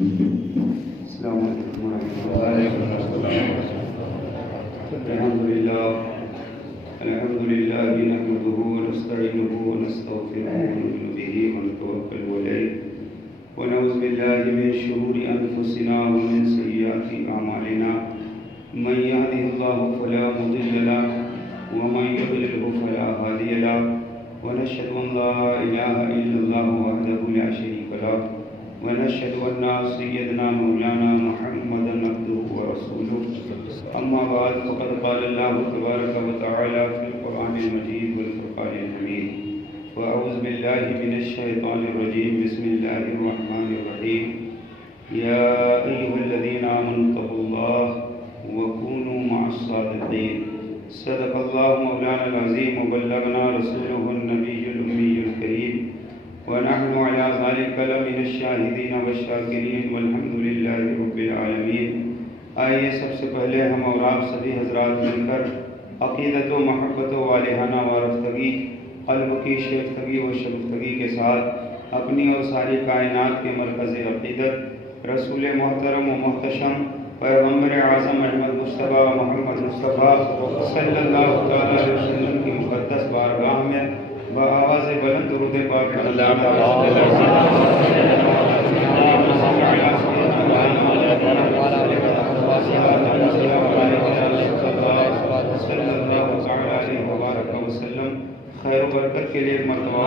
السلام علیکم ورحمۃ اللہ الحمد للہ نحمده ونستعینه ونستغفره ونؤمن به ونتوکل علیہ ونعوذ باللہ من شرور انفسنا ومن سیئات اعمالنا من يهده الله فلا مضل له ومن يضلل فلا هادي له ونشهد ان لا اله الا الله وحده لا شريك له ونشهد أن سيدنا مولانا محمدا عبده ورسوله أما بعد فقد قال الله تبارك وتعالى في القرآن المجيد والفرقان الحميد وأعوذ بالله من الشيطان الرجيم بسم الله الرحمن الرحيم يا أيها الذين آمنوا اتقوا الله وكونوا مع الصادقين صدق الله مولانا العظيم وبلغنا رسوله النبي الأمي الكريم ونحن على ذلك لمن الشاهدين والشاكرين والحمد لله رب العالمين۔ آئیے سب سے پہلے ہم اور آپ سبھی حضرات مل کر عقیدت و محبت و والہانہ وارفتگی، قلب کی شیفتگی و شگفتگی کے ساتھ اپنی اور ساری کائنات کے مرکز عقیدت رسول محترم و محتشم پیغمبر اعظم احمد مصطفیٰ محمد مصطفیٰ صلی اللہ تعالیٰ علیہ وسلم کی مقدس بارگاہ میں بآواز بلند درود پاک وسلم خیر و برکت کے لیے مرتبہ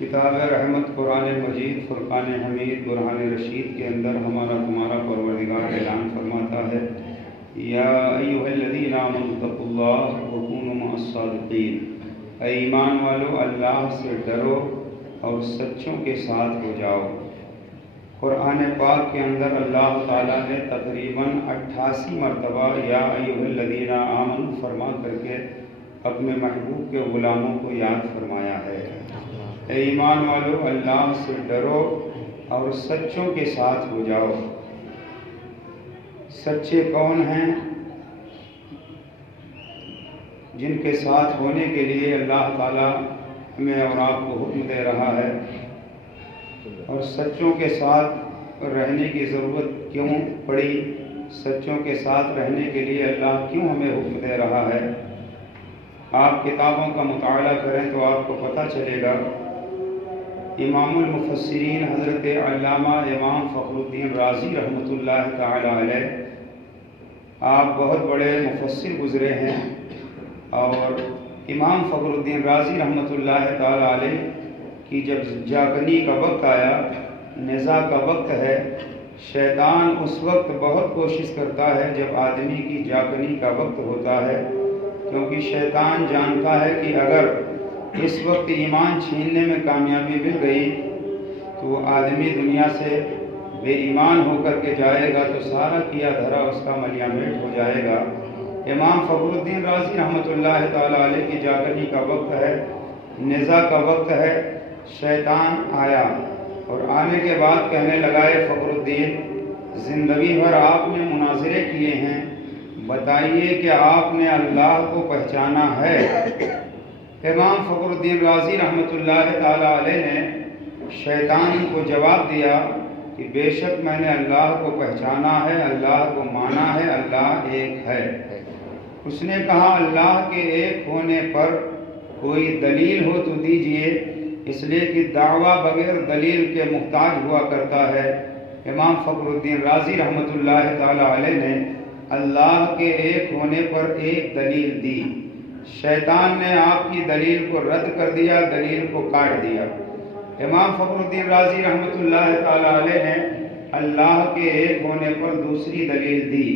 کتاب رحمت قرآن مجید فرقان حمید برہان رشید کے اندر ہمارا تمہارا پروردگار اعلان فرماتا ہے یا ایھا الذین آمنوا اتقوا اللہ وکونوا مع الصادقین، اے ایمان والو اللہ سے ڈرو اور سچوں کے ساتھ ہو جاؤ۔ قرآن پاک کے اندر اللہ تعالیٰ نے تقریباً 88 مرتبہ یا ایھا الذین آمنوا فرما کر کے اپنے محبوب کے غلاموں کو یاد فرمایا ہے۔ اے ایمان والو اللہ سے ڈرو اور سچوں کے ساتھ ہو جاؤ۔ سچے کون ہیں؟ جن کے ساتھ ہونے کے لیے اللہ تعالیٰ ہمیں اور آپ کو حکم دے رہا ہے، اور سچوں کے ساتھ رہنے کی ضرورت کیوں پڑی، سچوں کے ساتھ رہنے کے لیے اللہ کیوں ہمیں حکم دے رہا ہے۔ آپ کتابوں کا مطالعہ کریں تو آپ کو پتہ چلے گا۔ امام المفسرین حضرت علامہ امام فخر الدین رازی رحمۃ اللہ تعالی علیہ، آپ بہت بڑے مفسر گزرے ہیں، اور امام فخر الدین رازی رحمۃ اللہ تعالی علیہ کی جب جاگنی کا وقت آیا، نزاع کا وقت ہے، شیطان اس وقت بہت کوشش کرتا ہے جب آدمی کی جاگنی کا وقت ہوتا ہے، کیونکہ شیطان جانتا ہے کہ اگر اس وقت ایمان چھیننے میں کامیابی مل گئی تو وہ آدمی دنیا سے بے ایمان ہو کر کے جائے گا تو سارا کیا دھرا اس کا ملیہ میٹ ہو جائے گا۔ امام فخر الدین رازی رحمۃ اللہ تعالی علیہ کی جاگنی کا وقت ہے، نزاع کا وقت ہے، شیطان آیا اور آنے کے بعد کہنے لگا اے فخر الدین، زندگی بھر آپ نے مناظرے کیے ہیں، بتائیے کہ آپ نے اللہ کو پہچانا ہے؟ امام فخر الدین رازی رحمۃ اللہ تعالی علیہ نے شیطان کو جواب دیا کہ بے شک میں نے اللہ کو پہچانا ہے، اللہ کو مانا ہے، اللہ ایک ہے۔ اس نے کہا اللہ کے ایک ہونے پر کوئی دلیل ہو تو دیجئے، اس لیے کہ دعویٰ بغیر دلیل کے محتاج ہوا کرتا ہے۔ امام فخر الدین رازی رحمۃ اللہ تعالی علیہ نے اللہ کے ایک ہونے پر ایک دلیل دی، شیطان نے آپ کی دلیل کو رد کر دیا، دلیل کو کاٹ دیا۔ امام فخر الدین رازی رحمۃ اللہ تعالی علیہ نے اللہ کے ایک ہونے پر دوسری دلیل دی۔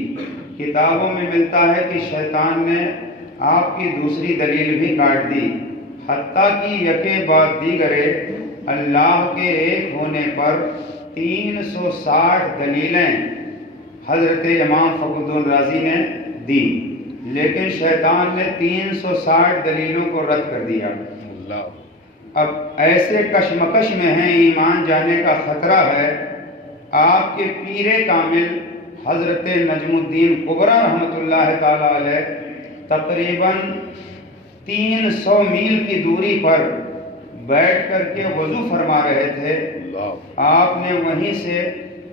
کتابوں میں ملتا ہے کہ شیطان نے آپ کی دوسری دلیل بھی کاٹ دی، حتیٰ کہ یکے بعد دیگرے اللہ کے ایک ہونے پر 360 دلیلیں حضرت امام فخر الدین رازی نے دی، لیکن شیطان نے 360 دلیلوں کو رد کر دیا۔ اب ایسے کشمکش میں ہیں، ایمان جانے کا خطرہ ہے۔ آپ کے پیر کامل حضرت نجم الدین کبریٰ رحمۃ اللہ تعالیٰ علیہ تقریباً 300 میل کی دوری پر بیٹھ کر کے وضو فرما رہے تھے. آپ نے وہیں سے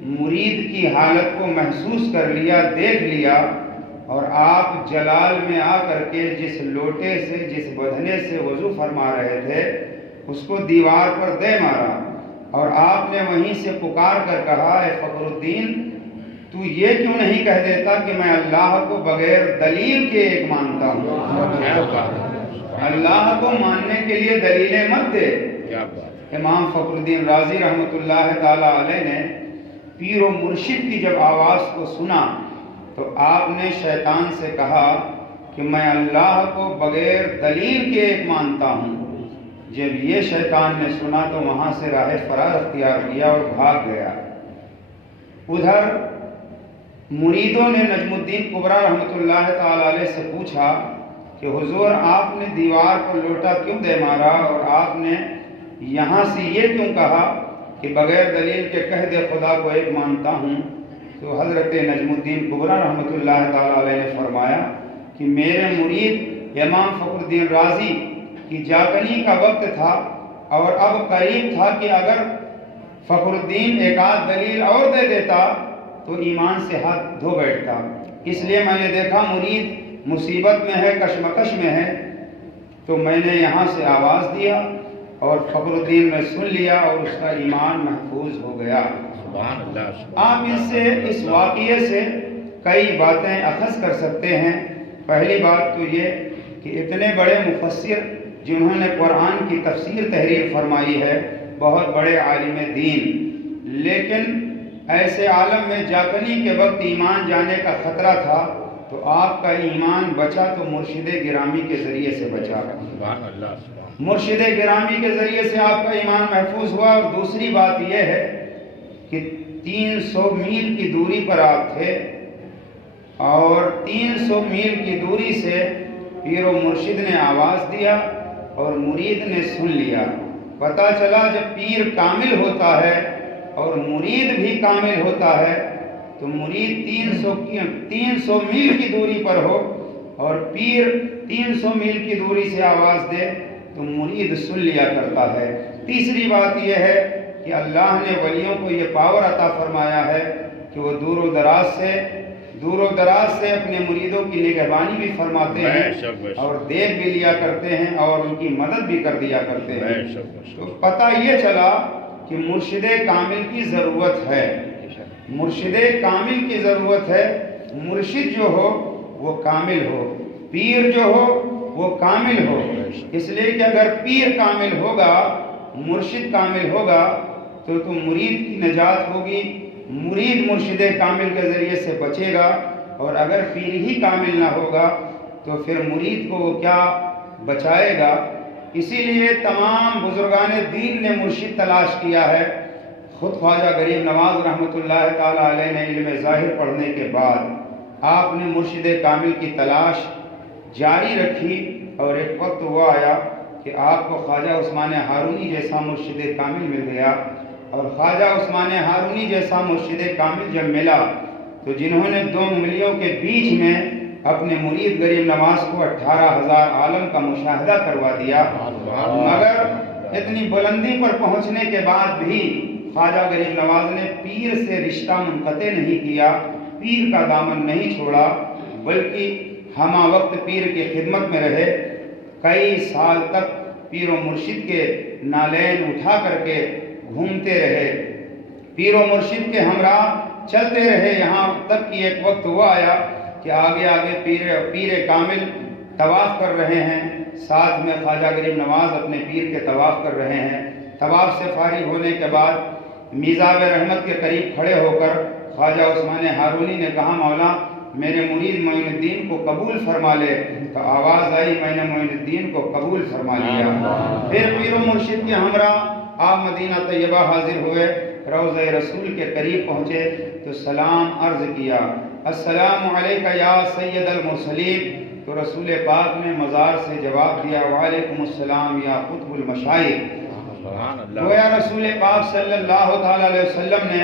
مرید کی حالت کو محسوس کر لیا، دیکھ لیا، اور آپ جلال میں آ کر کے جس لوٹے سے، جس بدھنے سے وضو فرما رہے تھے اس کو دیوار پر دے مارا، اور آپ نے وہیں سے پکار کر کہا، اے فخر الدین تو یہ کیوں نہیں کہہ دیتا کہ میں اللہ کو بغیر دلیل کے ایک مانتا ہوں؟ اللہ کو ماننے کے لیے دلیلیں مت دے. امام فخر الدین رازی رحمۃ اللہ تعالی علیہ نے پیر و مرشد کی جب آواز کو سنا تو آپ نے شیطان سے کہا کہ میں اللہ کو بغیر دلیل کے ایک مانتا ہوں. جب یہ شیطان نے سنا تو وہاں سے راہ فرار اختیار کیا اور بھاگ گیا. ادھر مریدوں نے نجم الدین کبریٰ رحمۃ اللہ تعالی علیہ سے پوچھا کہ حضور آپ نے دیوار پر لوٹا کیوں دے مارا، اور آپ نے یہاں سے یہ کیوں کہا کہ بغیر دلیل کے کہہ دے خدا کو ایک مانتا ہوں؟ تو حضرت نجم الدین کبریٰ رحمۃ اللہ تعالی علیہ نے فرمایا کہ میرے مرید امام فخر الدین رازی کی جاگنی کا وقت تھا اور اب قریب تھا کہ اگر فخر الدین ایک آدھ دلیل اور دے دیتا تو ایمان سے ہاتھ دھو بیٹھتا. اس لیے میں نے دیکھا مرید مصیبت میں ہے، کشمکش میں ہے، تو میں نے یہاں سے آواز دیا اور فخر الدین نے سن لیا اور اس کا ایمان محفوظ ہو گیا. آپ اس واقعے سے کئی باتیں اخذ کر سکتے ہیں. پہلی بات تو یہ کہ اتنے بڑے مفسر جنہوں نے قرآن کی تفسیر تحریر فرمائی ہے، بہت بڑے عالم دین، لیکن ایسے عالم میں جاگنی کے وقت ایمان جانے کا خطرہ تھا تو آپ کا ایمان بچا تو مرشد گرامی کے ذریعے سے بچا. مرشد گرامی کے ذریعے سے آپ کا ایمان محفوظ ہوا. اور دوسری بات یہ ہے کہ 300 میل کی دوری پر آپ تھے اور 300 میل کی دوری سے پیر و مرشد نے آواز دیا اور مرید نے سن لیا. پتہ چلا جب پیر کامل ہوتا ہے اور مرید بھی کامل ہوتا ہے تو مرید 300 میل کی دوری پر ہو اور پیر 300 میل کی دوری سے آواز دے تو مرید سن لیا کرتا ہے. تیسری بات یہ ہے کہ اللہ نے ولیوں کو یہ پاور عطا فرمایا ہے کہ وہ دور و دراز سے اپنے مریدوں کی نگہبانی بھی فرماتے ہیں اور دیکھ بھی لیا کرتے ہیں اور ان کی مدد بھی کر دیا کرتے ہیں. تو پتہ یہ چلا کہ مرشد کامل کی ضرورت ہے، مرشد کامل کی ضرورت ہے. مرشد جو ہو وہ کامل ہو، پیر جو ہو وہ کامل ہو. اس لیے کہ اگر پیر کامل ہوگا، مرشد کامل ہوگا تو مرید کی نجات ہوگی، مرید مرشد کامل کے ذریعے سے بچے گا. اور اگر پیر ہی کامل نہ ہوگا تو پھر مرید کو وہ کیا بچائے گا. اسی لیے تمام بزرگان دین نے مرشد تلاش کیا ہے. خود خواجہ غریب نواز رحمۃ اللہ تعالی علیہ نے علم ظاہر پڑھنے کے بعد آپ نے مرشد کامل کی تلاش جاری رکھی اور ایک وقت وہ آیا کہ آپ کو خواجہ عثمان ہارونی جیسا مرشد کامل مل گیا. اور خواجہ عثمان ہارونی جیسا مرشد کامل جب ملا تو جنہوں نے 2 انگلیوں کے بیچ میں اپنے مرید غریب نواز کو 18,000 عالم کا مشاہدہ کروا دیا، مگر اتنی بلندی پر پہنچنے کے بعد بھی خواجہ غریب نواز نے پیر سے رشتہ منقطع نہیں کیا، پیر کا دامن نہیں چھوڑا، بلکہ ہمہ وقت پیر کی خدمت میں رہے. کئی سال تک پیر و مرشد کے نالین اٹھا کر کے گھومتے رہے، پیر و مرشد کے ہمراہ چلتے رہے، یہاں تک کہ ایک وقت وہ آیا کہ آگے آگے پیر کامل طواف کر رہے ہیں، ساتھ میں خواجہ غریب نواز اپنے پیر کے طواف کر رہے ہیں. طواف سے فارغ ہونے کے بعد میزاب رحمت کے قریب کھڑے ہو کر خواجہ عثمان ہارونی نے کہا، مولا میرے مرید معین الدین کو قبول فرما لے. تو آواز آئی، میں نے معین الدین کو قبول فرما لیا. پھر پیر و مرشد کے ہمراہ آپ مدینہ طیبہ حاضر ہوئے، روضہ رسول کے قریب پہنچے تو سلام عرض کیا، السلام علیکہ یا سید المرسلین. تو رسول پاک نے مزار سے جواب دیا، وعلیکم السلام یا قطب المشائخ. گویا رسول پاک صلی اللہ تعالی علیہ وسلم نے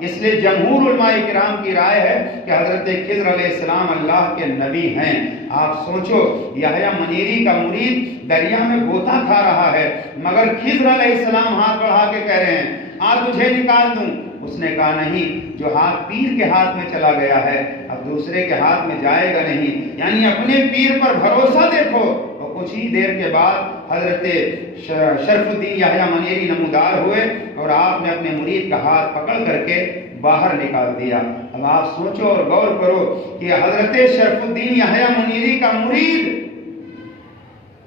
اس لیے جمہور علماء کرام کی رائے ہے کہ حضرت خضر علیہ السلام اللہ کے نبی ہیں۔ آپ سوچو، یحییٰ منیری کا مرید دریا میں غوطہ کھا رہا ہے، مگر خضر علیہ السلام ہاتھ بڑھا کے کہہ رہے ہیں آ تجھے نکال دوں۔ اس نے کہا نہیں، جو ہاتھ پیر کے ہاتھ میں چلا گیا ہے اب دوسرے کے ہاتھ میں جائے گا نہیں، یعنی اپنے پیر پر بھروسہ دیکھو۔ اور کچھ ہی دیر کے بعد حضرت شرف الدین یحییٰ منیری نمودار ہوئے اور آپ نے اپنے مرید کا ہاتھ پکڑ کر کے باہر نکال دیا۔ اب آپ سوچو اور غور کرو کہ حضرت شرف الدین یحییٰ منیری کا مرید،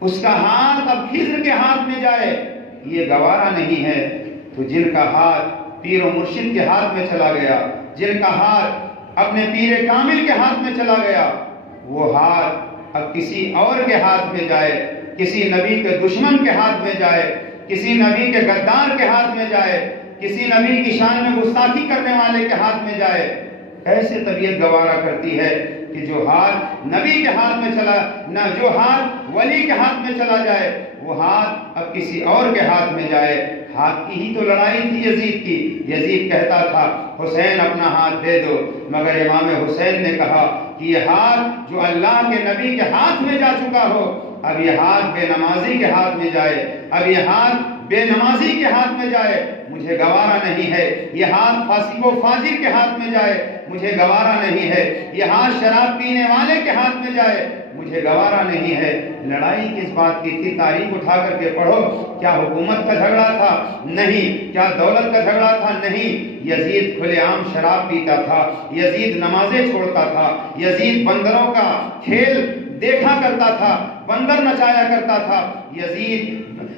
اس کا ہاتھ اب خضر کے ہاتھ میں جائے، یہ گوارا نہیں ہے۔ تو جن کا ہاتھ پیر و مرشد کے ہاتھ میں چلا گیا، جن کا ہاتھ اپنے پیر کامل کے ہاتھ میں چلا گیا، وہ ہاتھ اب کسی اور کے ہاتھ میں جائے، کسی نبی کے دشمن کے ہاتھ میں جائے، کسی نبی کے غدار کے ہاتھ میں جائے، کسی نبی کی شان میں گستاخی کرنے والے کے ہاتھ میں جائے، کیسے طبیعت گوارا کرتی ہے کہ جو ہاتھ نبی کے ہاتھ میں چلا نہ، جو ہاتھ ولی کے ہاتھ میں چلا جائے، وہ ہاتھ اب کسی اور کے ہاتھ میں جائے۔ ہاتھ کی ہی تو لڑائی تھی یزید کی۔ یزید کہتا تھا حسین اپنا ہاتھ دے دو، مگر امام حسین نے کہا کہ یہ ہاتھ جو اللہ کے نبی کے ہاتھ میں جا چکا ہو، اب یہ ہاتھ بے نمازی کے ہاتھ میں جائے، اب یہ ہاتھ بے نمازی کے ہاتھ میں جائے، مجھے گوارا نہیں ہے۔ یہ ہاتھ فاسق و فاجر کے ہاتھ میں جائے، مجھے گوارا نہیں ہے۔ یہ ہاتھ شراب پینے والے کے ہاتھ میں جائے، مجھے گوارا نہیں ہے۔ لڑائی کس بات کی تھی؟ تاریخ اٹھا کر کے پڑھو۔ کیا حکومت کا جھگڑا تھا؟ نہیں۔ کیا دولت کا جھگڑا تھا؟ نہیں۔ یزید کھلے عام شراب پیتا تھا، یزید نمازیں چھوڑتا تھا، یزید بندروں کا کھیل دیکھا کرتا تھا، بندر نچایا کرتا تھا،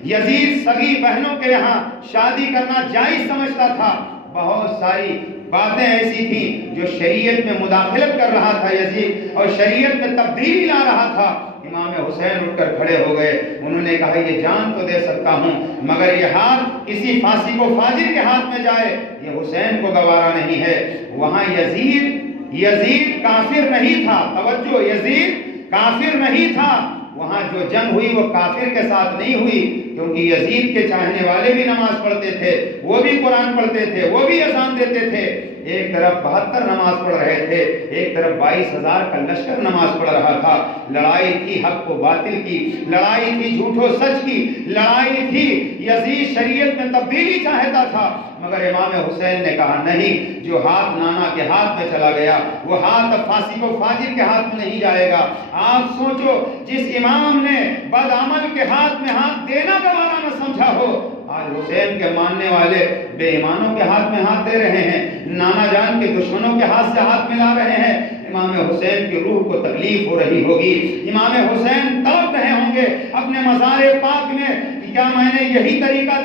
یزید سگی بہنوں کے یہاں شادی کرنا جائز سمجھتا تھا۔ بہت ساری باتیں ایسی تھیں جو شریعت میں مداخلت کر رہا تھا یزید، اور شریعت میں تبدیلی لا رہا تھا۔ امام حسین اٹھ کر کھڑے ہو گئے، انہوں نے کہا یہ جان تو دے سکتا ہوں، مگر یہ ہاتھ کسی فاسق و فاجر کے ہاتھ میں جائے، یہ حسین کو گوارا نہیں ہے۔ وہاں یزید کافر نہیں تھا، توجہ، یزید کافر نہیں تھا۔ وہاں جو جنگ ہوئی وہ کافر کے ساتھ نہیں ہوئی، کیونکہ یزید کے چاہنے والے بھی نماز پڑھتے تھے، وہ بھی قرآن پڑھتے تھے، وہ بھی اذان دیتے تھے۔ ایک طرف 72 نماز پڑھ رہے تھے، ایک طرف 22,000 کا لشکر نماز پڑھ رہا تھا۔ لڑائی تھی حق و باطل کی، لڑائی تھی جھوٹ و سچ کی، لڑائی تھی۔ یزید شریعت میں تبدیلی چاہتا تھا، مگر امام حسین نے کہا نہیں، جو ہاتھ نانا کے ہاتھ میں چلا گیا وہ ہاتھ اب فاسق و فاجر کے ہاتھ میں نہیں جائے گا۔ آپ سوچو، جس امام نے بدعمل کے ہاتھ میں ہاتھ دینا گوارا نہ سمجھا ہو، آج حسین کے ماننے والے بے ایمانوں کے ہاتھ میں ہاتھ دے رہے ہیں، نانا جان کے دشمنوں کے ہاتھ سے ہاتھ ملا رہے ہیں۔ امام حسین کی روح کو تکلیف ہو رہی ہوگی، امام حسین تڑپ رہے ہوں گے اپنے مزار پاک میں، کیا میں نے یہی طریقہ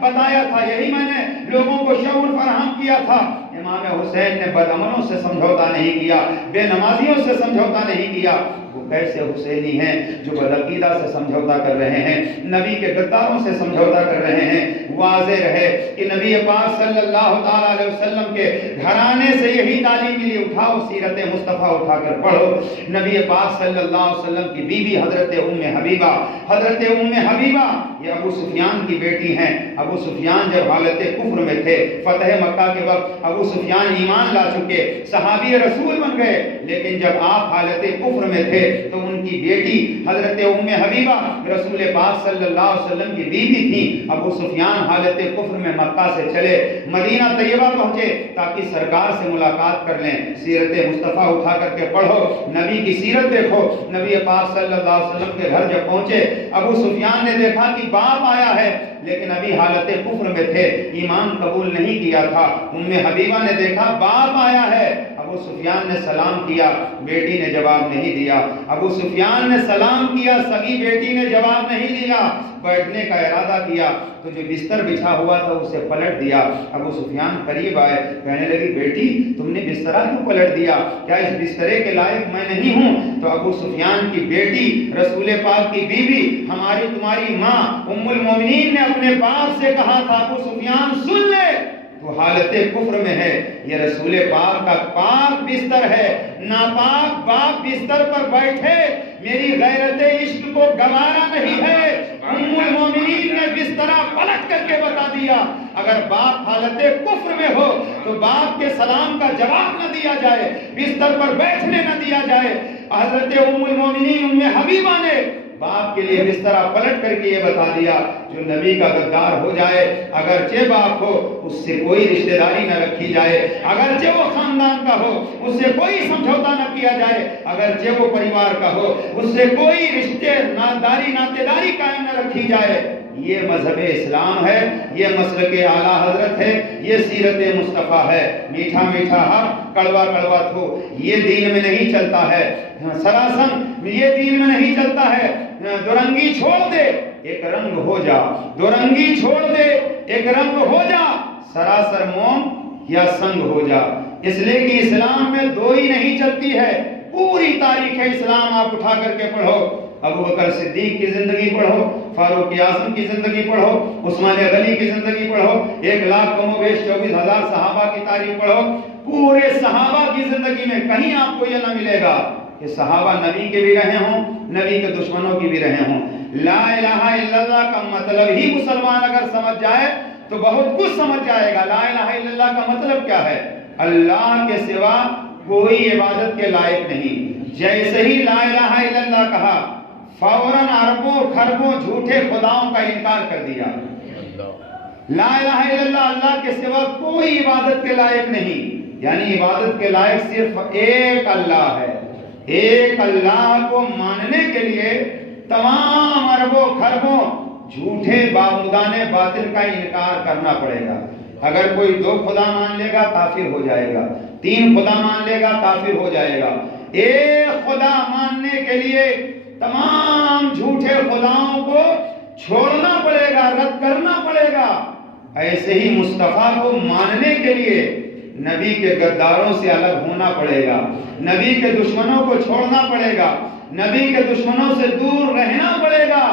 بتایا تھا، یہی میں نے لوگوں کو شعور فراہم کیا تھا؟ امام حسین نے بدعملوں سے سمجھوتا نہیں کیا، بے نمازیوں سے سمجھوتا نہیں کیا۔ وہ کیسے حسینی ہیں جو بدعقیدہ سے سمجھوتا کر رہے ہیں، نبی کے غداروں سے سمجھوتا کر رہے ہیں۔ واضح رہے کہ نبی پاک صلی اللہ تعالیٰ علیہ وسلم کے گھرانے سے یہی تعلیم ملی۔ اٹھاؤ سیرت مصطفیٰ اٹھا کر پڑھو۔ نبی پاک صلی اللہ علیہ وسلم کی بیوی حضرت ام حبیبہ یہ ابو سفیان کی بیٹی ہیں۔ ابو سفیان جب حالت کفر میں تھے، فتح مکہ کے وقت ابو سفیان ایمان لا چکے، صحابی رسول بن گئے، لیکن جب آپ حالت کفر میں تھے تو ان کی بیٹی حضرت ام حبیبہ رسول پاک صلی اللہ علیہ وسلم کی بیوی تھی۔ ابو سفیان حالت کفر میں مکہ سے چلے، مدینہ طیبہ پہنچے تاکہ سرکار سے ملاقات کر لیں۔ سیرت مصطفیٰ اٹھا کر کے پڑھو، نبی کی سیرت دیکھو۔ نبی پاک صلی اللہ علیہ وسلم کے گھر جب پہنچے، ابو سفیان نے دیکھا کہ باپ آیا ہے، لیکن ابھی حالت کفر میں تھے، ایمان قبول نہیں کیا تھا۔ ام حبیبہ نے دیکھا باپ آیا ہے، ابو سفیان نے سلام کیا، بیٹی نے جواب نہیں دیا۔ ابو سفیان نے سلام کیا، سگی بیٹی نے جواب نہیں دیا۔ بیٹھنے کا ارادہ کیا تو جو بستر بچھا ہوا تھا اسے پلٹ دیا۔ ابو سفیان قریب آئے، کہنے لگی بیٹی تم نے بسترا کیوں پلٹ دیا؟ کیا اس بسترے کے لائق میں نہیں ہوں؟ تو ابو سفیان کی بیٹی رسول پاک کی بیوی ہماری تمہاری ماں ام المومنین نے اپنے باپ سے کہا تھا ابو سفیان سن لے، تو حالت کفر میں ہے، یہ رسول پاک کا پاک بستر ہے، ناپاک باپ بستر پر بیٹھے، میری غیرت عشق کو گوارا نہیں ہے۔ ام المومنین نے بستر پلٹ کر کے بتا دیا، اگر باپ حالت کفر میں ہو تو باپ کے سلام کا جواب نہ دیا جائے، بستر پر بیٹھنے نہ دیا جائے۔ حضرت ام المومنین ام حبیبہ نے باپ کے لیے بستر پلٹ کر کے یہ بتا دیا، جو نبی کا غدار ہو جائے اگرچہ باپ ہو اس سے کوئی رشتہ داری نہ رکھی جائے، اگرچہ وہ خاندان کا ہو اس سے کوئی سمجھوتا نہ کیا جائے، اگرچہ وہ پریوار کا ہو اس سے کوئی رشتہ ناطے داری قائم نہ رکھی جائے۔ یہ مذہب اسلام ہے، یہ مسلک اعلیٰ حضرت ہے، یہ سیرت مصطفیٰ ہے۔ میٹھا میٹھا حق کڑوا کڑوا تھو، یہ دین میں نہیں چلتا ہے، سراسن یہ دین میں نہیں چلتا ہے۔ دورنگی چھوڑ دے ایک رنگ ہو جا، دورنگی چھوڑ دے ایک رنگ ہو جا، سراسر موم یا سنگ ہو جا۔ اس لیے کہ اسلام میں دو ہی نہیں چلتی ہے، پوری تاریخ اسلام آپ اٹھا کر کے پڑھو، ابو بکر صدیق کی زندگی پڑھو، فاروق اعظم کی زندگی پڑھو، عثمان غنی کی زندگی پڑھو، 1,00,000 کم و بیش 24,000 صحابہ کی تاریخ پڑھو، پورے صحابہ کی زندگی میں کہیں آپ کو یہ نہ ملے گا کہ صحابہ نبی کے بھی رہے ہوں، نبی کے دشمنوں کی بھی رہے ہوں۔ لا الہ الا اللہ کا مطلب ہی مسلمان اگر سمجھ جائے تو بہت کچھ سمجھ جائے گا۔ لا الہ الا اللہ کا مطلب کیا ہے؟ اللہ کے سوا کوئی عبادت کے لائق نہیں۔ جیسے ہی لا الہ الا اللہ کہا فوراً اربوں خربوں جھوٹے خداؤں کا انکار کر دیا۔ لا الہ الا اللہ، اللہ کے سوا کوئی عبادت کے لائق نہیں، یعنی عبادت کے لائق صرف ایک اللہ ہے۔ ایک اللہ کو ماننے کے لیے تمام اربوں خربوں جھوٹے معبودان باطل کا انکار کرنا پڑے گا۔ اگر کوئی 2 خدا مان لے گا کافر ہو جائے گا، 3 خدا مان لے گا کافر ہو جائے گا۔ ایک خدا ماننے کے لیے تمام جھوٹے خداؤں کو چھوڑنا پڑے گا، رد کرنا پڑے گا۔ ایسے ہی مصطفیٰ کو ماننے کے لیے نبی کے غداروں سے الگ ہونا پڑے گا، نبی کے دشمنوں کو چھوڑنا پڑے گا، نبی کے دشمنوں سے دور رہنا پڑے گا۔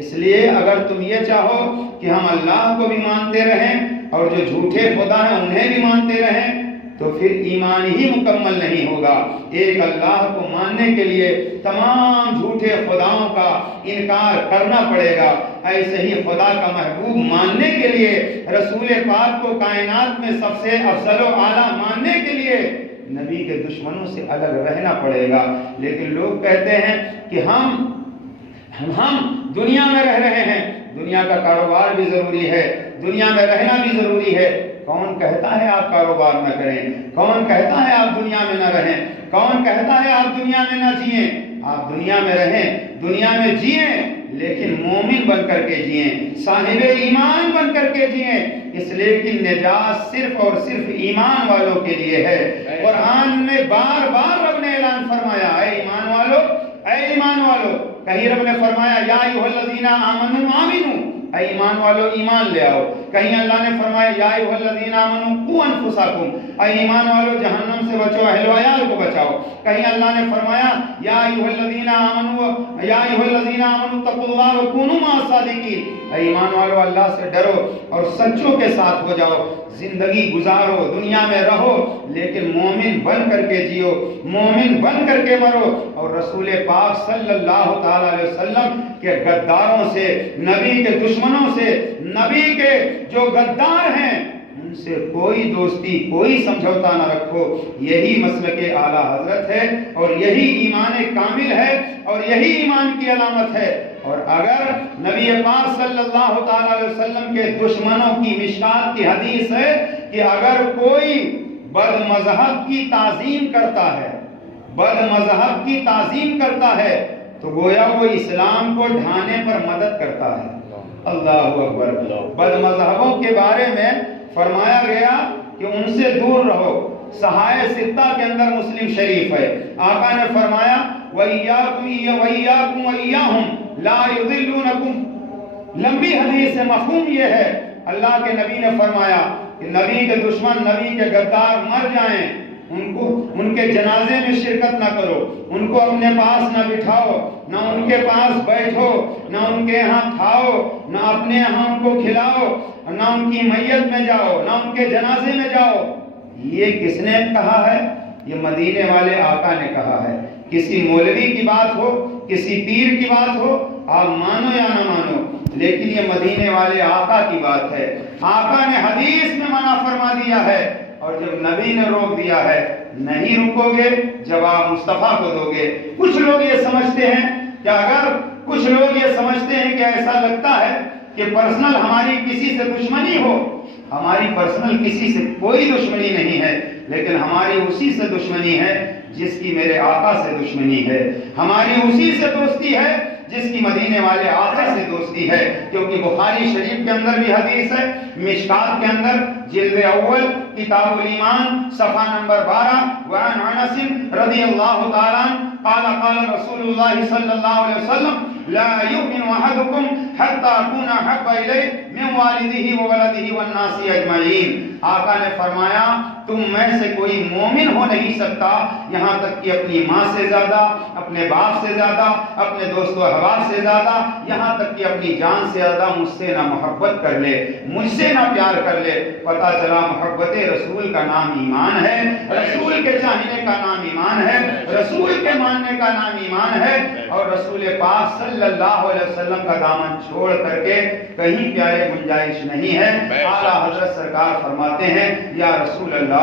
اس لیے اگر تم یہ چاہو کہ ہم اللہ کو بھی مانتے رہیں اور جو جھوٹے خدا ہیں انہیں بھی مانتے رہیں تو پھر ایمان ہی مکمل نہیں ہوگا۔ ایک اللہ کو ماننے کے لیے تمام جھوٹے خداؤں کا انکار کرنا پڑے گا۔ ایسے ہی خدا کا محبوب ماننے کے لیے، رسول پاک کو کائنات میں سب سے افضل و اعلیٰ ماننے کے لیے نبی کے دشمنوں سے الگ رہنا پڑے گا۔ لیکن لوگ کہتے ہیں کہ ہم دنیا میں رہ رہے ہیں، دنیا کا کاروبار بھی ضروری ہے، دنیا میں رہنا بھی ضروری ہے۔ کون کہتا ہے آپ کاروبار نہ کریں؟ کون کہتا ہے آپ دنیا میں نہ رہیں؟ کون کہتا ہے آپ دنیا میں نہ جئیں؟ آپ دنیا میں رہیں، دنیا میں جئیں، لیکن مومن بن کر کے جئیں، صاحب ایمان بن کر کے جئیں۔ اس لیے کہ نجات صرف اور صرف ایمان والوں کے لیے ہے۔ قرآن میں بار بار رب نے اعلان فرمایا، اے ایمان والو، اے ایمان والو۔ کہیں رب نے فرمایا یا ایھا الذین آمنوا آمنوا، اے ایمان والو ایمان لے آؤ۔ کہیں اللہ نے فرمایا یا ایھا الذین آمنوا قوا انفسکم، اے ایمان والو جہنم سے بچو، اہل و عیال کو بچاؤ۔ کہیں اللہ نے فرمایا یا ایھا الذین آمنوا اتقوا اللہ وکونوا مع الصادقین، اے ایمان والو اللہ سے ڈرو اور سچوں کے ساتھ ہو جاؤ، زندگی گزارو، دنیا میں رہو، لیکن مومن بن کر کے جیو، مومن بن کر کے مرو۔ اور رسول پاک صلی اللہ تعالی علیہ وسلم کے غداروں سے، نبی کے دشمنوں سے، نبی کے جو غدار ہیں ان سے کوئی دوستی، کوئی سمجھوتا نہ رکھو۔ یہی مسلک اعلیٰ حضرت ہے اور یہی ایمان کامل ہے اور یہی ایمان کی علامت ہے۔ اور اگر نبی پاک صلی اللہ تعالی علیہ وسلم کے دشمنوں کی مشکات کی حدیث ہے کہ اگر کوئی بد مذہب کی تعظیم کرتا ہے، بد مذہب کی تعظیم کرتا ہے تو گویا وہ اسلام کو ڈھانے پر مدد کرتا ہے۔ اللہ اکبر۔ بد مذہبوں کے بارے میں فرمایا گیا کہ ان سے دور رہو۔ صحائح ستہ کے اندر مسلم شریف ہے، آقا نے فرمایا وَإِيَّاكُمْ وَإِيَّاهُمْ لا يضلونکم۔ لمبی حدیث سے مفہوم یہ ہے، اللہ کے نبی نے فرمایا کہ نبی کے دشمن، نبی کے غدار مر جائیں، ان کے جنازے میں شرکت نہ کرو، ان کو اپنے پاس نہ بٹھاؤ، نہ ان کے پاس بیٹھو، نہ ان کے یہاں کھاؤ، نہ اپنے یہاں ان کو کھلاؤ، نہ ان کی میت میں جاؤ، نہ ان کے جنازے میں جاؤ۔ یہ کس نے کہا ہے؟ یہ مدینے والے آقا نے کہا ہے۔ کسی مولوی کی بات ہو، کسی پیر کی بات ہو، آپ مانو یا نہ مانو، لیکن یہ مدینے والے آقا کی بات ہے۔ آقا نے حدیث میں منع فرما دیا ہے، اور جب نبی نے روک دیا ہے، نہیں رکو گے، جواب مصطفیٰ کو دو گے۔ کچھ لوگ یہ سمجھتے ہیں کہ کچھ لوگ یہ سمجھتے ہیں کہ ایسا لگتا ہے کہ پرسنل ہماری کسی سے دشمنی ہو۔ ہماری پرسنل کسی سے کوئی دشمنی نہیں ہے، لیکن ہماری اسی سے دشمنی ہے جس کی میرے آقا سے دشمنی ہے۔ ہماری اسی سے دوستی ہے جس کی مدینے والے آقا سے دوستی ہے، کیونکہ بخاری شریف کے اندر بھی حدیث ہے، مشکات کے اندر جلد اول کتاب الایمان صفحہ نمبر 12، وعن انس رضی اللہ تعالی قال قال رسول اللہ صلی اللہ علیہ وسلم لا يؤمن احدكم حتى اكون احب اليه من والده وولده والناس اجمعین۔ آقا نے فرمایا تم میں سے کوئی مومن ہو نہیں سکتا یہاں تک کہ اپنی ماں سے زیادہ، اپنے باپ سے زیادہ، اپنے دوست و احباب سے زیادہ، یہاں تک کہ اپنی جان سے زیادہ مجھ سے نہ محبت کر لے، مجھ سے نہ پیار کر لے۔ پتہ چلا محبت رسول کا نام ایمان ہے، رسول کے چاہنے کا نام ایمان ہے، رسول کے ماننے کا نام ایمان ہے، اور رسول پاک صلی اللہ علیہ وسلم کا دامن چھوڑ کر کے کہیں پیارے گنجائش نہیں ہے۔ اعلیٰ حضرت سرکار فرماتے ہیں یا رسول اللہ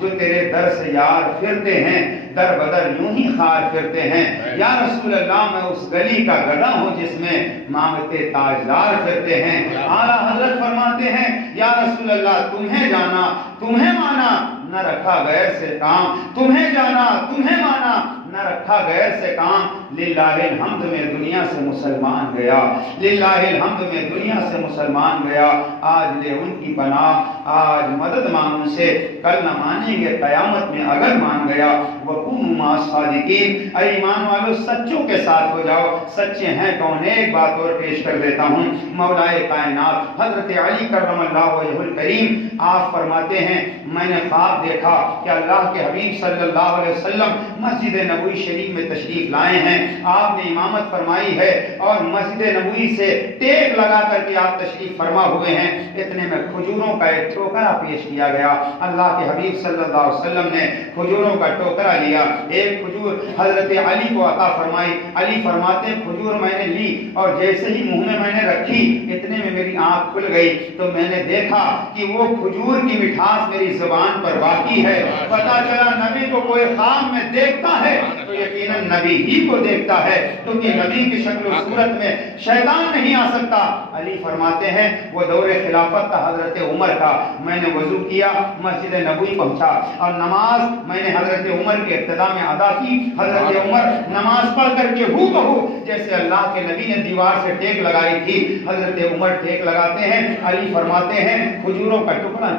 جو تیرے در سے یار پھرتے ہیں در بدر یوں ہی خار پھرتے ہیں، یا رسول اللہ میں اس گلی کا گدا ہوں جس میں مانگتے تاجدار پھرتے ہیں۔ اعلیٰ حضرت فرماتے ہیں یا رسول اللہ تمہیں جانا تمہیں مانا نہ رکھا غیر سے کام، تمہیں جانا تمہیں مانا نہ رکھا غیر سے کام۔ للہ الحمد میں دنیا سے مسلمان گیا، للہ الحمد میں دنیا سے مسلمان گیا، آج لے ان کی پناہ، آج مدد مانگ ان سے، کل نہ مانیں گے قیامت میں اگر مان گیا۔ وَقُومُوا مَعَ الصَّادِقِينَ، اے ایمان والو سچوں کے ساتھ ہو جاؤ۔ سچے ہیں کون؟ ایک بات اور پیش کر دیتا ہوں۔ مولائے کائنات حضرت علی کرم اللہ وجہہ الکریم آپ فرماتے ہیں میں نے خواب دیکھا کہ اللہ کے حبیب صلی اللہ علیہ وسلم مسجد نبوی شریف میں تشریف لائے ہیں، آپ نے امامت فرمائی ہے اور مسجد نبوی سے ٹیک لگا کر کے آپ تشریف فرما ہوئے ہیں۔ اتنے میں کھجوروں کا ایک ٹوکرا پیش کیا گیا، اللہ کے حبیب صلی اللہ علیہ وسلم نے کھجوروں کا ٹوکرا لیا، ایک کھجور حضرت علی کو عطا فرمائی۔ علی فرماتے ہیں کھجور میں نے لی اور جیسے ہی منہ میں نے رکھی اتنے میں میری آنکھ کھل گئی تو میں نے دیکھا کہ وہ کھجور کی مٹھاس میری زبان پر باقی ہے۔ پتہ چلا نبی کو کوئی خواب میں دیکھتا ہے تو یقیناً نبی ہی کو دیکھتا ہے، کیونکہ نبی کی شکل و صورت میں شیطان نہیں آ سکتا۔ علی فرماتے ہیں وہ دور خلافت تھا حضرت عمر کا، میں نے وضو کیا مسجد نبوی پہنچا اور نماز میں نے حضرت عمر کے ابتدا میں ادا کی۔ حضرت عمر نماز پڑھ کر کے ہو بہو جیسے اللہ کے نبی نے دیوار سے ٹیک لگائی تھی حضرت عمر ٹیک لگاتے ہیں۔ علی فرماتے ہیں کھجوروں کا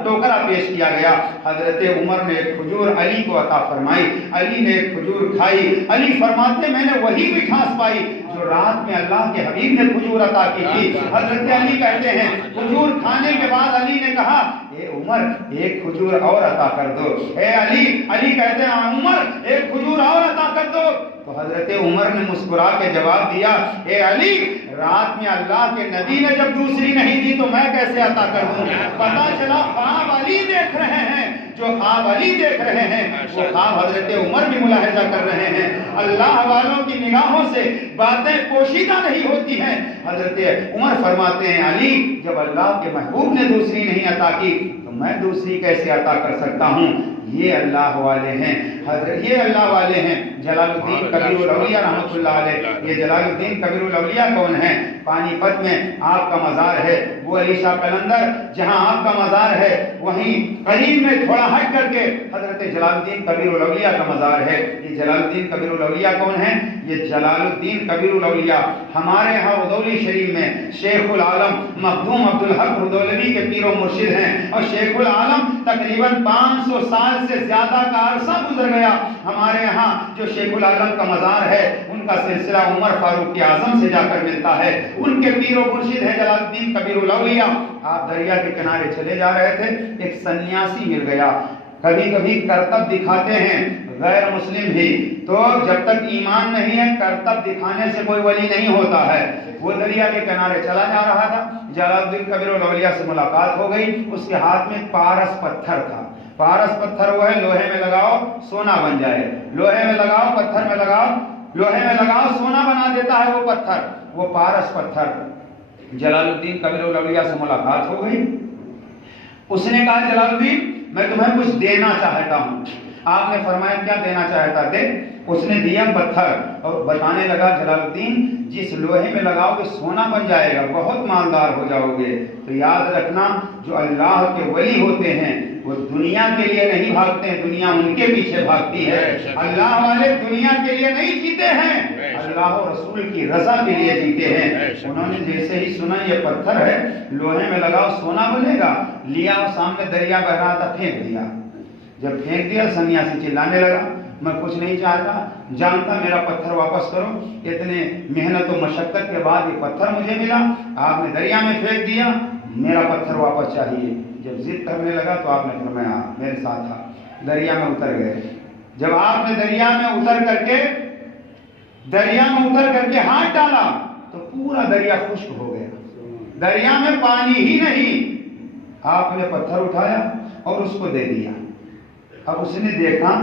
ٹوکرا پیش کیا گیا، حضرت عمر نے ایک کھجور علی کو عطا فرمائی، علی نے ایک کھجور کھائی۔ علی فرماتے میں نے وہی مٹھاس پائی جو رات میں اللہ کے حبیب نے کھجور عطا کی تھی۔ حضرت علی کہتے ہیں کھجور کھانے کے بعد علی نے کہا اے عمر ایک کھجور اور عطا کر دو۔ اے علی کہتے ہیں عمر ایک کھجور اور عطا کر دو۔ تو حضرت عمر نے مسکرا کے جواب دیا اے علی رات میں اللہ کے نبی نے جب دوسری نہیں دی تو میں کیسے عطا کر دوں۔ پتہ چلا خواب علی دیکھ رہے ہیں، جو خواب علی دیکھ رہے ہیں وہ خواب حضرت عمر بھی ملاحظہ کر رہے ہیں۔ اللہ والوں کی نگاہوں سے باتیں پوشیدہ نہیں ہوتی ہیں۔ حضرت عمر فرماتے ہیں علی جب اللہ کے محبوب نے دوسری نہیں عطا کی تو میں دوسری کیسے عطا کر سکتا ہوں۔ یہ اللہ والے ہیں حضرت، یہ اللہ والے ہیں۔ جلال الدین کبیر الاولیاء رحمۃ اللہ علیہ، یہ جلال الدین کبیر الاولیاء کون ہیں؟ پانی پت میں آپ کا مزار ہے، وہ علی شاہ قلندر جہاں آپ کا مزار ہے وہیں قریب میں تھوڑا ہٹ کر کے حضرت جلال الدین کبیر الاولیاء کا مزار ہے۔ یہ جلال الدین کبیر الاولیاء کون ہیں؟ یہ جلال الدین کبیر الاولیاء ہمارے ہاں ادولی شریف میں شیخ العالم مخدوم عبدالحق ادولوی کے پیر و مرشد ہیں، اور شیخ العالم تقریباً 500 سال سے زیادہ کا عرصہ گزر گیا۔ ہمارے ہاں جو شیخ العالم کا مزار ہے ان کا سلسلہ عمر فاروق اعظم سے جا کر ملتا ہے، ان کے پیر و مرشد ہے جلال الدین کبیر الاولیاء۔ آپ دریا کے کنارے چلے جا رہے تھے، ایک سنیاسی مل گیا، کبھی کبھی کرتب دکھاتے ہیں غیر مسلم بھی، تو جب تک ایمان نہیں ہے کرتب دکھانے سے کوئی ولی نہیں ہوتا ہے۔ وہ دریا کے کنارے چلا جا رہا تھا، جلال الدین کبیر الاولیاء سے ملاقات ہو گئی، اس کے ہاتھ میں پارس پتھر تھا۔ پارس پتھر وہ ہے لوہے میں لگاؤ سونا بن جائے، لوہے میں لگاؤ پتھر میں لگاؤ لوہے میں لگاؤ سونا بنا دیتا ہے وہ پتھر، وہ پارس پتھر۔ جلال الدین کبیر الاولیاء سے ملاقات ہو گئی، اس نے کہا جلال الدین میں تمہیں کچھ دینا چاہتا ہوں۔ آپ نے فرمایا کیا دینا چاہتا؟ دے۔ اس نے دیا پتھر اور بتانے لگا جلال الدین جس لوہے میں لگاؤ گے سونا بن جائے گا، بہت مالدار ہو جاؤ گے۔ تو یاد رکھنا جو اللہ کے ولی ہوتے ہیں وہ دنیا کے لیے نہیں بھاگتے ہیں، دنیا ان کے پیچھے بھاگتی ہے۔ اللہ والے دنیا کے لیے نہیں جیتے ہیں، اللہ و رسول کی رضا کے لیے جیتے ہیں۔ انہوں نے جیسے ہی سنا یہ پتھر ہے لوہے میں لگاؤ سونا بنے گا، لیا سامنے دریا بہ رہا تھا پھینک دیا۔ جب پھینک دیا سنیاسی چلانے لگا میں کچھ نہیں چاہتا، جانتا میرا پتھر واپس کرو، اتنے محنت و مشقت کے بعد یہ پتھر مجھے ملا، آپ نے دریا میں پھینک دیا، میرا پتھر واپس چاہیے۔ جب ضد کرنے لگا تو آپ نے فرمایا میرے ساتھ آ، دریا میں اتر گئے۔ جب آپ نے دریا میں اتر کر کے ہاتھ ڈالا تو پورا دریا خشک ہو گیا، دریا میں پانی ہی نہیں۔ آپ نے پتھر اٹھایا اور اس کو دے دیا۔ اب اس نے دیکھا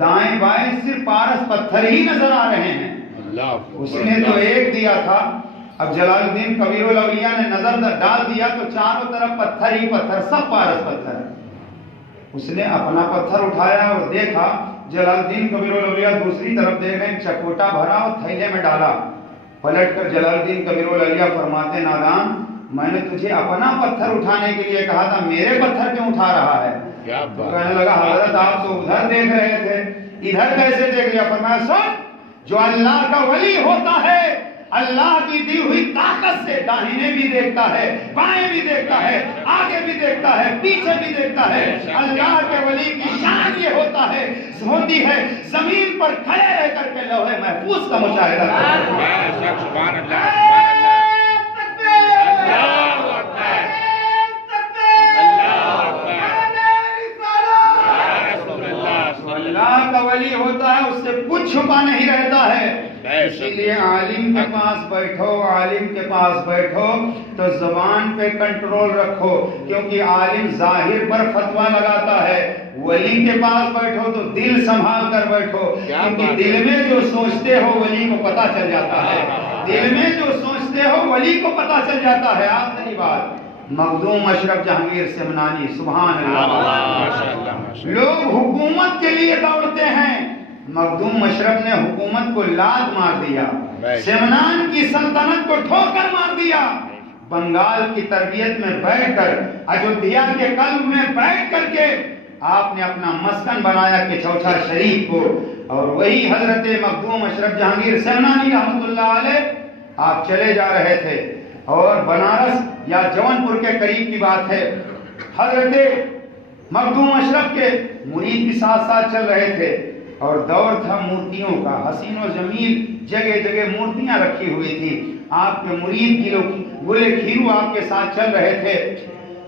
دائیں بائیں صرف پارس پتھر ہی نظر آ رہے ہیں، اس نے تو ایک دیا تھا۔ اب جلال الدین کبیر الاولیاء نے نظر ڈال دیا تو چاروں طرف پتھر ہی پتھر، سب پارس پتھر۔ اس نے اپنا پتھر اٹھایا اور دیکھا جلال الدین کبیر الاولیاء دوسری طرف دیکھ رہے ہیں، چکوٹا بھرا اور تھیلے میں ڈالا۔ پلٹ کر جلال الدین کبیر الاولیاء فرماتے نادان میں نے تجھے اپنا پتھر اٹھانے کے لیے کہا تھا، میرے پتھر کیوں اٹھا رہا ہے؟ کہنے لگا حضرت آپ تو ادھر دیکھ رہے تھے، ادھر کیسے دیکھ لیا؟ فرمایا سن، جو اللہ کا ولی ہوتا ہے اللہ کی دی ہوئی طاقت سے داہنے بھی دیکھتا ہے، بائیں بھی دیکھتا ہے، آگے بھی دیکھتا ہے، پیچھے بھی دیکھتا ہے۔ اللہ کے ولی کی شان یہ ہوتی ہے زمین پر کھڑے رہ کر کے لوح محفوظ کا مشاہدہ کرتا سبحان اللہ، اللہ کا ولی ہوتا ہے اس سے کچھ چھپا نہیں رہتا ہے۔ اسی لیے عالم کے پاس بیٹھو تو زبان پہ کنٹرول رکھو، کیونکہ عالم ظاہر پر فتویٰ لگاتا ہے۔ ولی کے پاس بیٹھو تو دل سنبھال کر بیٹھو، کیونکہ دل میں جو سوچتے ہو ولی کو پتہ چل جاتا ہے، دل میں جو سوچتے ہو ولی کو پتہ چل جاتا ہے۔ آخری بات مخدوم اشرف جہانگیر سمنانی، سبحان اللہ، لوگ حکومت کے لیے دوڑتے ہیں، مخدوم اشرف نے حکومت کو لات مار دیا، سمنان کی سلطنت کو ٹھوکر مار دیا۔ بنگال کی تربیت میں بیٹھ کر، اجودھیا کے قلب میں بیٹھ کر کے آپ نے اپنا مسکن بنایا کچھوچھا شریف کو، اور وہی حضرت مخدوم اشرف جہانگیر سمنانی رحمۃ اللہ علیہ آپ چلے جا رہے تھے، اور بنارس یا جون پور کے قریب کی بات ہے، حضرت مخدوم اشرف کے مرید بھی ساتھ ساتھ چل رہے تھے، اور دور تھا مورتیوں کا، حسین و جمیل جگہ جگہ مورتیاں رکھی ہوئی تھی۔ آپ کے مرید گلے کھیرو آپ کے ساتھ چل رہے تھے۔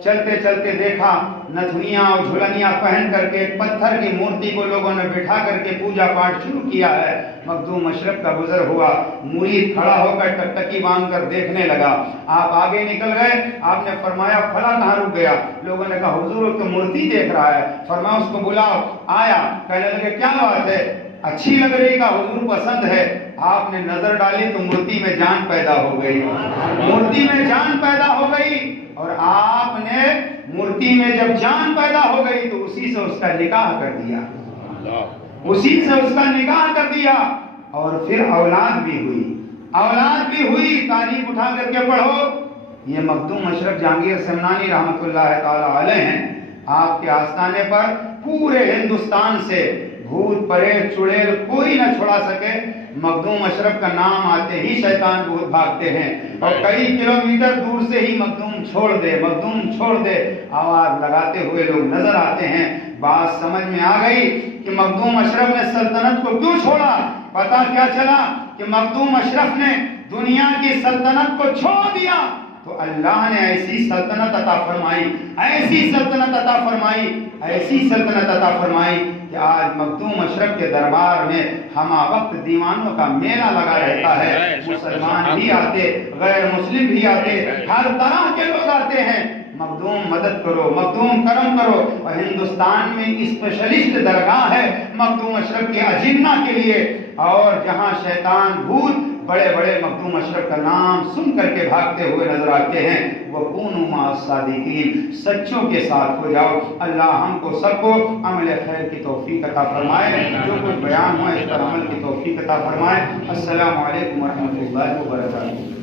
چلتے چلتے دیکھا نتھنیاں اور جھلنیاں پہن کر کے پتھر کی مورتی کو لوگوں نے بٹھا کر کے پوجا پاٹ شروع کیا ہے۔ مخدوم اشرف کا گزر ہوا، مرید کھڑا ہو کر ٹکٹکی باندھ کر دیکھنے لگا۔ آپ آگے نکل گئے، آپ نے فرمایا فلاں کہاں رک گیا؟ لوگوں نے کہا حضور تو مورتی دیکھ رہا ہے۔ فرمایا اس کو بلاؤ۔ آیا، کہنے لگے کیا بات ہے؟ اچھی لگ رہی کا حضور پسند ہے۔ آپ نے نظر ڈالی تو مورتی میں جان پیدا ہو گئی، مورتی میں جان پیدا ہو گئی، اور آپ نے مورتی میں جب جان پیدا ہو گئی تو اسی سے اس کا نکاح کر دیا، اسی سے اس کا نکاح کر دیا، اور پھر اولاد بھی ہوئی۔ تاریخ اٹھا کر کے پڑھو، یہ مخدوم اشرف جہانگیر سمنانی رحمۃ اللہ تعالی علیہ ہیں۔ آپ کے آستانے پر پورے ہندوستان سے بھوت پریت چڑیل کوئی نہ چھڑا سکے۔ مخدوم اشرف کا نام آتے ہی شیطان بہت بھاگتے ہیں، اور کئی کلومیٹر دور سے ہی مخدوم چھوڑ دے آواز لگاتے ہوئے لوگ نظر آتے ہیں۔ بات سمجھ میں آ گئی کہ مخدوم اشرف نے سلطنت کو کیوں چھوڑا۔ پتہ کیا چلا کہ مخدوم اشرف نے دنیا کی سلطنت کو چھوڑ دیا تو اللہ نے ایسی سلطنت عطا فرمائی کہ آج مخدوم اشرف کے دربار میں ہمہ وقت دیوانوں کا میلہ لگا رہتا ہے۔ مسلمان بھی آتے، غیر مسلم بھی آتے، ہر طرح کے لوگ آتے ہیں۔ مخدوم مدد کرو، مخدوم کرم کرو. اور ہندوستان میں اسپیشلسٹ درگاہ ہے مخدوم اشرف کے اجنہ کے لیے، اور جہاں شیطان بھوت بڑے بڑے مخدوم اشرف کا نام سن کر کے بھاگتے ہوئے نظر آتے ہیں. وَكُونُوا مَعَ الصَّادِقِينَ، سچوں کے ساتھ ہو جاؤ. اللہ ہم کو سب کو عمل خیر کی توفیق عطا فرمائے، جو کچھ بیان ہوا اس پر عمل کی توفیق عطا فرمائے. السلام علیکم ورحمۃ اللہ وبرکاتہ.